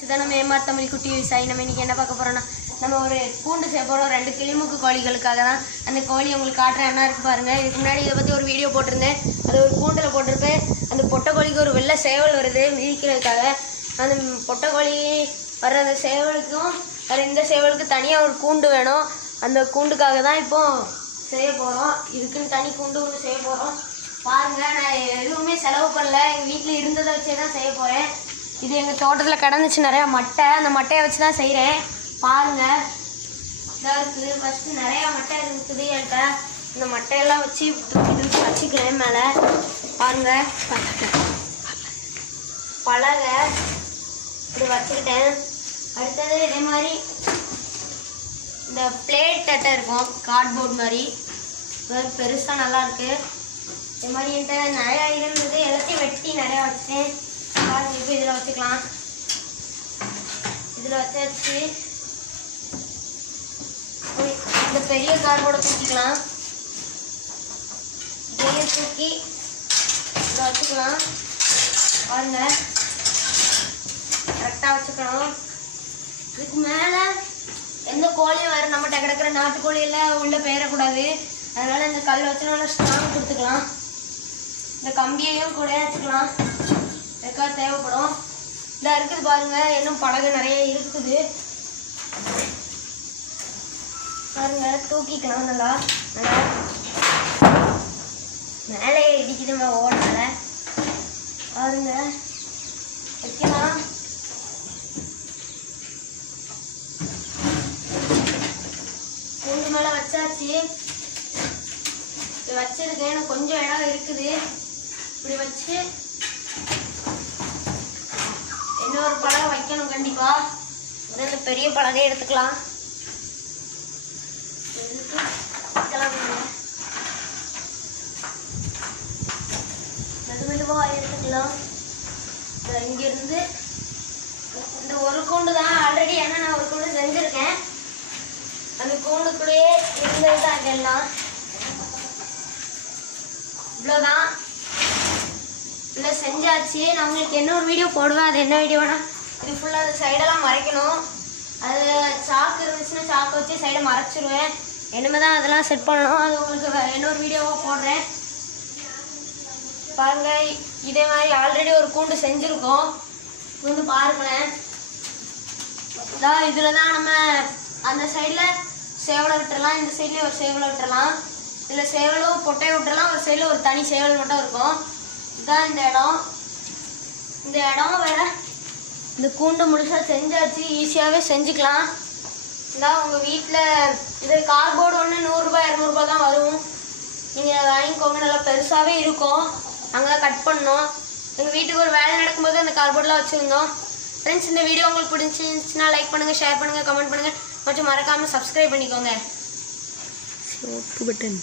சிதனம் ஏமார் தமிழ் குட்டி விவசாயி நம்ம இன்னைக்கு என்ன பார்க்க போகிறோன்னா நம்ம ஒரு கூண்டு செய்ய போகிறோம் ரெண்டு கிளிமுக்கு கோழிகளுக்காக தான். அந்த கோழி உங்களுக்கு காட்டுறேன் என்ன இருக்கு பாருங்கள் இதுக்கு முன்னாடி இதை பற்றி ஒரு வீடியோ போட்டிருந்தேன். அது ஒரு பூண்டில் போட்டிருப்பேன். அந்த பொட்டை கோழிக்கு ஒரு வெள்ளை சேவல் வருது மிதிக்கிறதுக்காக. அந்த பொட்டை கோழி வர்ற அந்த சேவலுக்கும் வேறு இந்த சேவலுக்கு தனியாக ஒரு கூண்டு வேணும். அந்த கூண்டுக்காக தான் இப்போ செய்ய போகிறோம் இதுக்குன்னு தனி கூண்டு ஒன்று செய்ய போகிறோம் பாருங்கள் நான் எதுவுமே செலவு பண்ணல. எங்கள் வீட்டில் இருந்ததை வச்சே தான் செய்ய போகிறேன் இது எங்கள் தோட்டத்தில் கிடந்துச்சு நிறையா மட்டை. அந்த மட்டையை வச்சு தான் செய்கிறேன் பாருங்க. இதாக இருக்குது. ஃபஸ்ட்டு நிறையா மட்டை இருக்குது என்கிட்ட. இந்த மட்டையெல்லாம் வச்சு தூக்கி தூக்கி வச்சுக்கிறேன் மேலே. பாருங்க. பலகை. இப்படி வச்சுக்கிட்டேன். அடுத்தது இதே மாதிரி இந்த பிளேட் தட்டை இருக்கும். கார்ட்போர்ட் மாதிரி. பெருசாக நல்லா இருக்கு. இது மாதிரி என்கிட்ட நிறையா இருந்தது. எல்லாத்தையும் வெட்டி நிறையா வச்சேன் பாருங்க இப்போ இதில் வச்சுக்கலாம். இதில் வச்சாச்சு. இந்த பெரிய கார்போர்டை தூக்கிக்கலாம் இதையும் தூக்கி இதில் வச்சுக்கலாம். பாருங்க. கரெக்டாக வச்சுக்கணும். இதுக்கு மேலே எந்த கோழியும் வேறு நம்மகிட்ட கிடக்கிற நாட்டுக்கோழி உள்ளே பெயரக்கூடாது அதனால இந்த கல் வச்சு நல்லா ஸ்ட்ராங் கொடுத்துக்கலாம். இந்த கம்பியையும் கூட வச்சுக்கலாம். எதுக்காக தேவைப்படும். இந்த இருக்குது பாருங்க இன்னும் படகு நிறைய இருக்குது. பாருங்க தூக்கிக்கலாம் நல்லா. நல்லா. மேலே இடிக்குது மேலே ஓடனால பாருங்க வைக்கலாம். கொஞ்சம் மேலே வச்சாச்சு. வச்சிருக்கேன் எனக்கு கொஞ்சம் இடம் இருக்குது. இப்படி வச்சு இன்னொரு பலகை வைக்கணும் கண்டிப்பா. முதல்ல இந்த பெரிய பலகை எடுத்துக்கலாம். வைக்கலாம் மெது எடுத்துக்கலாம். இங்கிருந்து இந்த ஒரு கூண்டு தான் ஆல்ரெடி என்ன நான் ஒரு கூண்டு செஞ்சுருக்கேன். அந்த கூண்டுக்குள்ளேயே இருந்தது தான் இதெல்லாம். இவ்வளோதான் இல்லை செஞ்சாச்சு. நான் உங்களுக்கு என்ன ஒரு வீடியோ போடுவேன்? அது என்ன வீடியோனா இது ஃபுல்லாக அந்த சைடெல்லாம் மறைக்கணும். அது சாக்கு இருந்துச்சுன்னா சாக்கு வச்சு சைடை மறைச்சிருவேன். இனிமே தான் அதெல்லாம் செட் பண்ணணும். அது உங்களுக்கு இன்னொரு வீடியோவாக போடுறேன். பாருங்க இதே மாதிரி ஆல்ரெடி ஒரு கூண்டு செஞ்சுருக்கோம். வந்து பாருங்களேன். இதான் இதில் தான் நம்ம அந்த சைடில் சேவலை விட்டுறலாம் இந்த சைட்லேயும் ஒரு சேவலை விட்டுறலாம் இதில் சேவலும் பொட்டையை விட்டுறலாம் ஒரு சைடில் ஒரு தனி சேவல் மட்டும் இருக்கும். இதுதான் இந்த இடம். இந்த இடம் வேற. இந்த கூண்டு முழுசா செஞ்சாச்சு. ஈஸியாகவே செஞ்சுக்கலாம். இதான் உங்கள் வீட்டில் இது கார்போர்டு ஒன்று நூறுரூபா இரநூறுபா தான் வரும். நீங்கள் வாங்கிக்கோங்க. நல்லா பெருசாகவே இருக்கும். அங்கே கட் பண்ணோம். எங்கள் வீட்டுக்கு ஒரு வேலை நடக்கும்போது அந்த கார்போர்டெலாம் வச்சுருந்தோம். ஃப்ரெண்ட்ஸ் இந்த வீடியோ உங்களுக்கு பிடிச்சிருந்துச்சுன்னா லைக் பண்ணுங்கள் ஷேர் பண்ணுங்கள் கமெண்ட் பண்ணுங்கள் மற்றும் மறக்காமல் சப்ஸ்கிரைப் பண்ணிக்கோங்க. பட்டன்